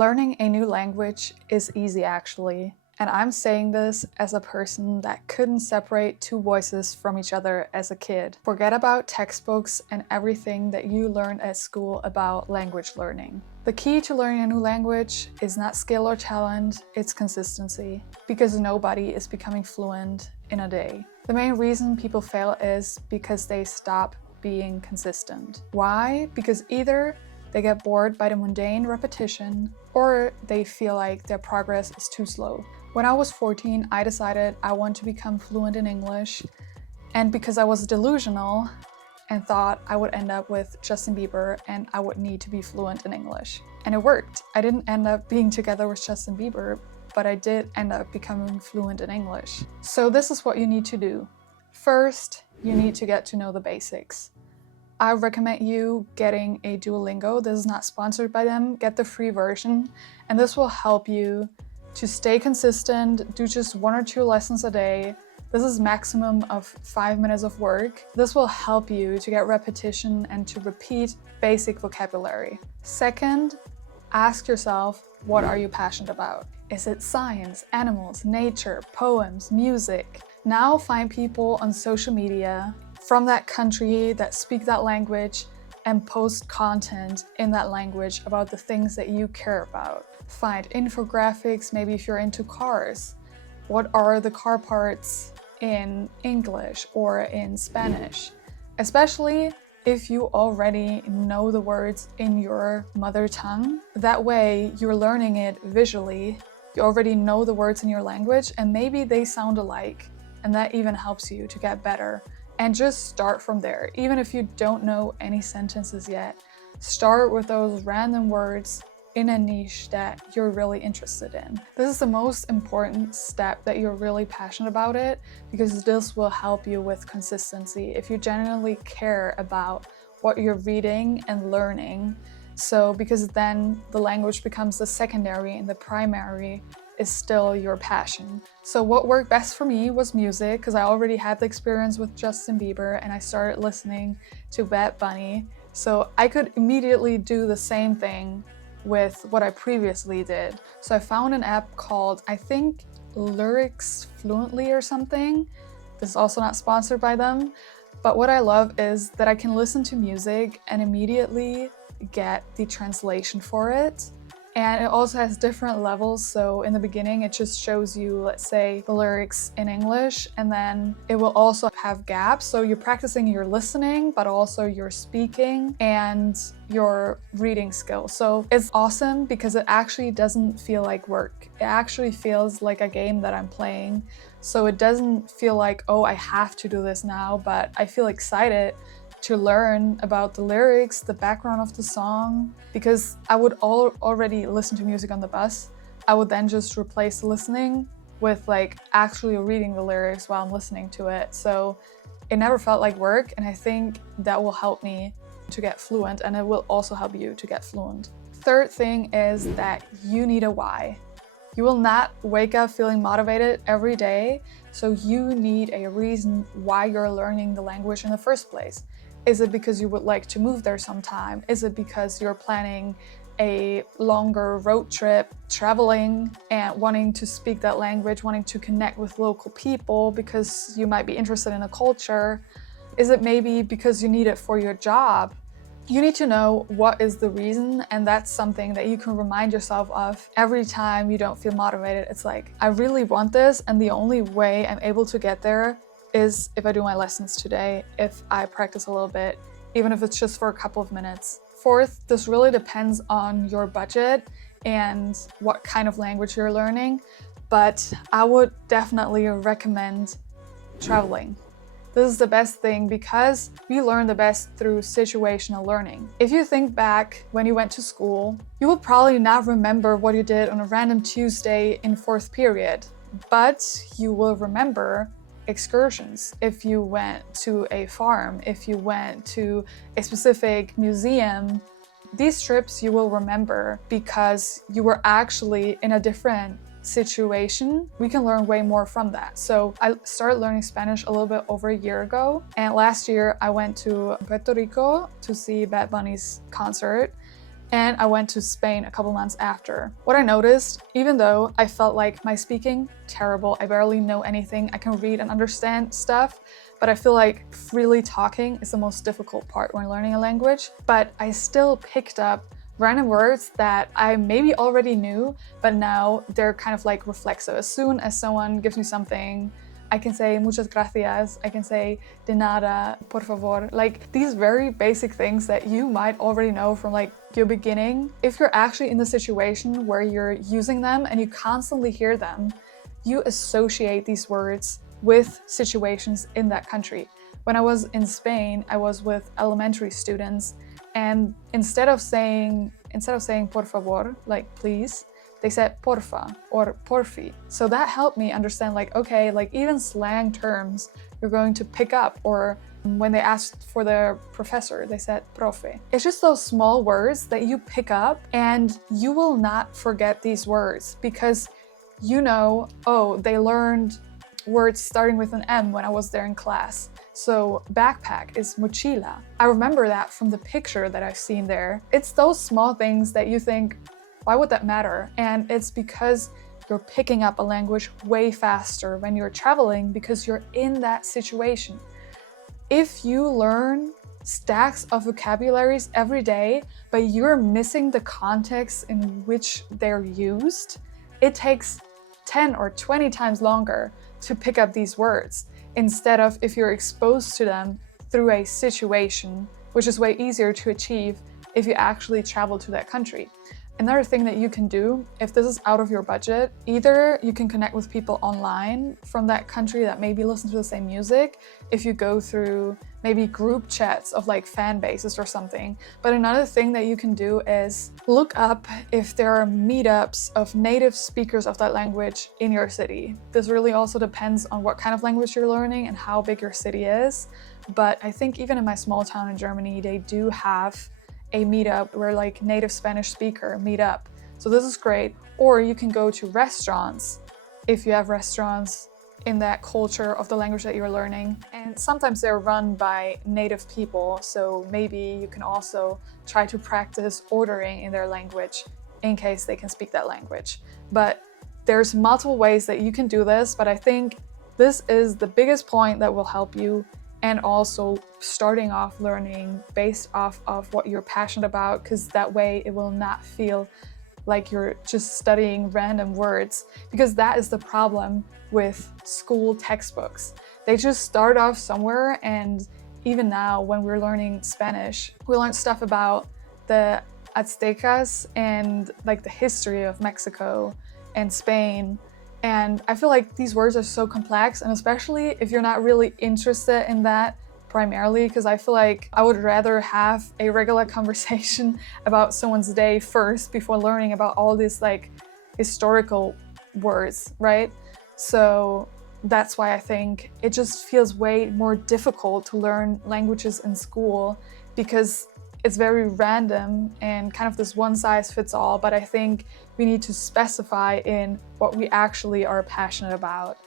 Learning a new language is easy actually, and I'm saying this as a person that couldn't separate two voices from each other as a kid. Forget about textbooks and everything that you learned at school about language learning. The key to learning a new language is not skill or talent, it's consistency, because nobody is becoming fluent in a day. The main reason people fail is because they stop being consistent. Why? Because either they get bored by the mundane repetition, or they feel like their progress is too slow. When I was 14, I decided I want to become fluent in English, and because I was delusional and thought I would end up with Justin Bieber and I would need to be fluent in English. And it worked. I didn't end up being together with Justin Bieber, but I did end up becoming fluent in English. So this is what you need to do. First, you need to get to know the basics. I recommend you getting a Duolingo. This is not sponsored by them. Get the free version, and this will help you to stay consistent, do just 1 or 2 lessons a day. This is maximum of 5 minutes of work. This will help you to get repetition and to repeat basic vocabulary. Second, ask yourself, what are you passionate about? Is it science, animals, nature, poems, music? Now find people on social media from that country that speak that language and post content in that language about the things that you care about. Find infographics, maybe if you're into cars. What are the car parts in English or in Spanish? Especially if you already know the words in your mother tongue. That way you're learning it visually. You already know the words in your language and maybe they sound alike, and that even helps you to get better. And just start from there. Even if you don't know any sentences yet, start with those random words in a niche that you're really interested in. This is the most important step, that you're really passionate about it, because this will help you with consistency if you genuinely care about what you're reading and learning. So because then the language becomes the secondary and the primary is still your passion. So what worked best for me was music, because I already had the experience with Justin Bieber and I started listening to Bad Bunny. So I could immediately do the same thing with what I previously did. So I found an app called, I think, Lyrics Fluently or something. This is also not sponsored by them. But what I love is that I can listen to music and immediately get the translation for it. And it also has different levels, so in the beginning it just shows you, let's say, the lyrics in English, and then it will also have gaps, so you're practicing your listening, but also your speaking and your reading skills. So it's awesome because it actually doesn't feel like work. It actually feels like a game that I'm playing, so it doesn't feel like, oh, I have to do this now, but I feel excited to learn about the lyrics, the background of the song, because I would already listen to music on the bus. I would then just replace listening with like actually reading the lyrics while I'm listening to it. So it never felt like work, and I think that will help me to get fluent, and it will also help you to get fluent. Third thing is that you need a why. You will not wake up feeling motivated every day, so you need a reason why you're learning the language in the first place. Is it because you would like to move there sometime? Is it because you're planning a longer road trip, traveling and wanting to speak that language, wanting to connect with local people because you might be interested in a culture? Is it maybe because you need it for your job? You need to know what is the reason, and that's something that you can remind yourself of every time you don't feel motivated. It's like, I really want this, and the only way I'm able to get there is if I do my lessons today, if I practice a little bit, even if it's just for a couple of minutes. Fourth, this really depends on your budget and what kind of language you're learning, but I would definitely recommend traveling. This is the best thing because we learn the best through situational learning. If you think back when you went to school, you will probably not remember what you did on a random Tuesday in 4th period, but you will remember excursions. If you went to a farm, if you went to a specific museum, these trips you will remember because you were actually in a different situation. We can learn way more from that. So I started learning Spanish a little bit over a year ago, and last year I went to Puerto Rico to see Bad Bunny's concert. and I went to Spain a couple months after. What I noticed, even though I felt like my speaking, terrible, I barely know anything, I can read and understand stuff, but I feel like freely talking is the most difficult part when learning a language. But I still picked up random words that I maybe already knew, but now they're kind of like reflexive. As soon as someone gives me something, I can say muchas gracias, I can say de nada, por favor. Like these very basic things that you might already know from like your beginning. If you're actually in the situation where you're using them and you constantly hear them, you associate these words with situations in that country. When I was in Spain, I was with elementary students, and instead of saying por favor, like please, they said porfa or porfi. So that helped me understand like, okay, like even slang terms you're going to pick up, or when they asked for the professor, they said profe. It's just those small words that you pick up and you will not forget these words because you know, oh, they learned words starting with an M when I was there in class. So backpack is mochila. I remember that from the picture that I've seen there. It's those small things that you think, why would that matter? And it's because you're picking up a language way faster when you're traveling because you're in that situation. If you learn stacks of vocabularies every day, but you're missing the context in which they're used, it takes 10 or 20 times longer to pick up these words, instead of if you're exposed to them through a situation, which is way easier to achieve if you actually travel to that country. Another thing that you can do, if this is out of your budget, either you can connect with people online from that country that maybe listen to the same music, if you go through maybe group chats of like fan bases or something. But another thing that you can do is look up if there are meetups of native speakers of that language in your city. This really also depends on what kind of language you're learning and how big your city is. But I think even in my small town in Germany, they do have a meetup where like native Spanish speaker meet up. So this is great. Or you can go to restaurants if you have restaurants in that culture of the language that you're learning. And sometimes they're run by native people, so maybe you can also try to practice ordering in their language in case they can speak that language. But there's multiple ways that you can do this, but I think this is the biggest point that will help you, and also starting off learning based off of what you're passionate about, because that way it will not feel like you're just studying random words, because that is the problem with school textbooks. They just start off somewhere, and even now when we're learning Spanish, we learn stuff about the Aztecas and like the history of Mexico and Spain. And I feel like these words are so complex, and especially if you're not really interested in that primarily, because I feel like I would rather have a regular conversation about someone's day first before learning about all these like historical words, right? So that's why I think it just feels way more difficult to learn languages in school, because it's very random and kind of this one size fits all, but I think we need to specify in what we actually are passionate about.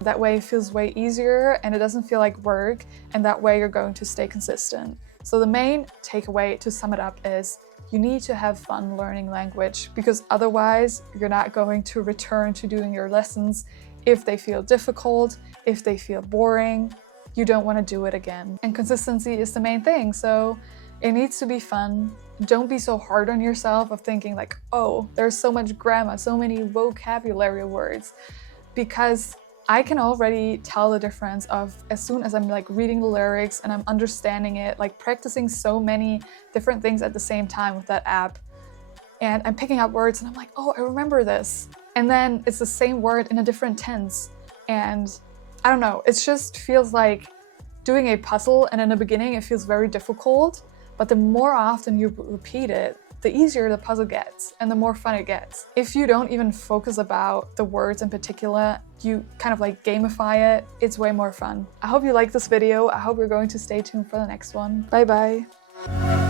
That way it feels way easier and it doesn't feel like work, and that way you're going to stay consistent. So the main takeaway, to sum it up, is you need to have fun learning language, because otherwise you're not going to return to doing your lessons if they feel difficult, if they feel boring. You don't want to do it again. And consistency is the main thing, so it needs to be fun. Don't be so hard on yourself of thinking like, oh, there's so much grammar, so many vocabulary words, because I can already tell the difference of as soon as I'm like reading the lyrics and I'm understanding it, like practicing so many different things at the same time with that app. And I'm picking up words and I'm like, oh, I remember this. And then it's the same word in a different tense. And I don't know, it just feels like doing a puzzle, and in the beginning it feels very difficult, but the more often you repeat it, the easier the puzzle gets and the more fun it gets. If you don't even focus about the words in particular, you kind of like gamify it, it's way more fun. I hope you liked this video. I hope you're going to stay tuned for the next one. Bye bye.